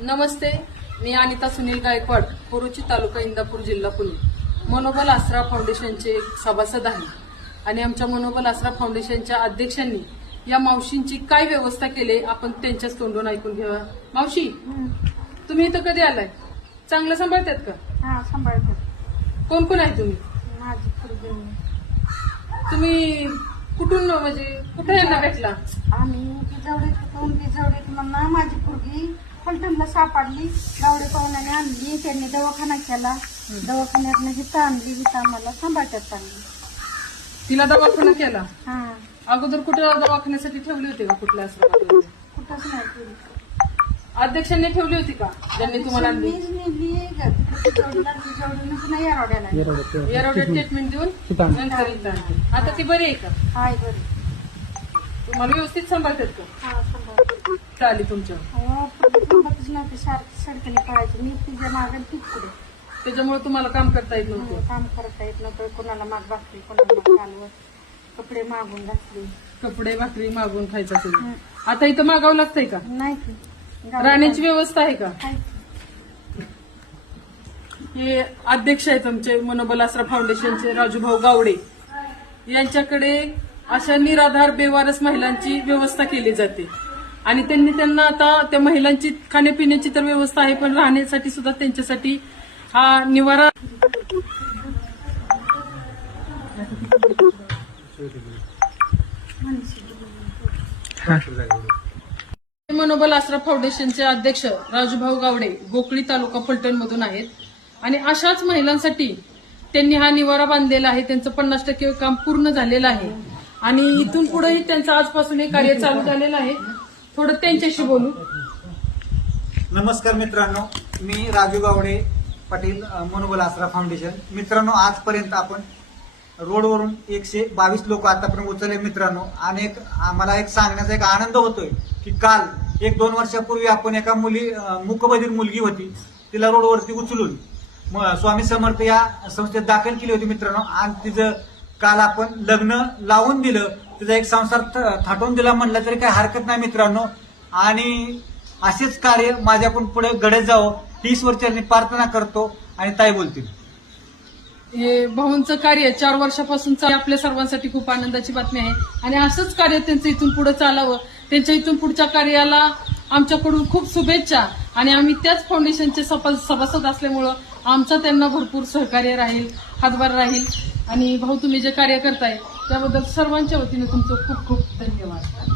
नमस्ते, मी अनिता सुनील गायकवाड, कोरोची तालुका, इंदापूर जिल्हा, पुणे. मनोबल आसरा फाउंडेशनचे सभासद आहे आणि आमच्या मनोबल आसरा फाउंडेशनच्या अध्यक्षांनी या मावशींची काय व्यवस्था केली आपण त्यांच्याच तोंडून ऐकून घ्यावा. मावशी, तुम्ही इथं कधी आलाय? चांगलं सांभाळतात का? हा, सांभाळते. कोण कोण आहे तुम्ही? माझी पोरगी. तुम्ही कुठून, म्हणजे कुठे यांना भेटला? आम्ही बिजवडीत म्हणून माझी पोरगी फलटणला सापडली. गावडे पाहुण्याने आणली, त्यांनी दवाखाना केला. दवाखान्यात हिथं आणली, हिथं आम्हाला सांभाळतात चांगली. तिला दवाखाना केला? हा, अगोदर कुठं दवाखान्यासाठी ठेवली होती का? कुठल्या आश्रमात? कुठंच नाही केली. अध्यक्षांनी ठेवली होती का ज्यांनी तुम्हाला आणली? मीच नेली बिजवडीनच नाही यारोड्याला. एरोडे ट्रीटमेंट देऊन नंतर इथं आणली. आता ती बरी आहे का? हाय बरी. तुम्हाला व्यवस्थित सांभाळतात का? हा, सांभाळते. चाली तुमच्या? थांबतच नव्हते, सारखी सडकणी पळायची. मी तिच्या मागे तीच पुढे. त्याच्यामुळे तुम्हाला काम करता येत नव्हतं? काम करता येत नव्हतं. कोणाला माग भाकरी, कोणाला माग कालवत, कपडे मागून घातले. कपडे भाकरी मागून खायचं असेल. आता इथं मागावं लागतंय का? नाही की. राहण्याची व्यवस्था आहे का? हाय. हे अध्यक्ष आहेत आमचे मनोबल आसरा फाउंडेशनचे राजूभाऊ गावडे. यांच्याकडे अशा निराधार बेवारस महिलांची व्यवस्था केली जाते आणि त्यांना आता त्या महिलांची खाण्यापिण्याची तर व्यवस्था आहे, पण राहण्यासाठी सुद्धा त्यांच्यासाठी हा निवारा मनोबल आसरा फाउंडेशनचे अध्यक्ष राजूभाऊ गावडे गोकळी तालुका फलटण मधून आहेत आणि अशाच महिलांसाठी त्यांनी हा निवारा बांधलेला आहे. त्यांचं 50% काम पूर्ण झालेलं आहे आणि इथून पुढेही त्यांचं आजपासून हे कार्य चालू झालेलं आहे. थोडं त्यांच्याशी बोलू. नमस्कार मित्रांनो, मी राजू गावडे पाटील, मनोबल आसरा फाउंडेशन. मित्रांनो, आजपर्यंत आपण रोडवरून 122 लोक आतापर्यंत उचलले. मित्रांनो, आणि आम्हाला एक सांगण्याचा एक आनंद होतोय की काल 1-2 वर्षापूर्वी आपण एका मूकबधिर मुलगी होती, तिला रोडवरती उचलून स्वामी समर्थ या संस्थेत दाखल केली होती मित्रांनो. आणि तिचं काल आपण लग्न लावून दिलं, तिचा एक संसार थाटून दिला म्हणलं तरी काही हरकत नाही मित्रांनो. आणि असेच कार्य माझ्याकडून पुढे घडत जावं ही ईश्वरचरणी प्रार्थना करतो. आणि ताई बोलतील. हे भाऊंचं कार्य 4 वर्षापासूनचं आपल्या सर्वांसाठी खूप आनंदाची बातमी आहे आणि असंच कार्य त्यांचं इथून पुढे चालावं. त्यांच्या इथून पुढच्या कार्याला आमच्याकडून खूप शुभेच्छा. आणि आम्ही त्याच फाउंडेशनचे सभासद असल्यामुळं आमचं त्यांना भरपूर सहकार्य राहील, हातभार राहील. आणि भाऊ, तुम्ही जे कार्य करताय त्याबद्दल सर्वांच्या वतीने तुमचं खूप खूप धन्यवाद.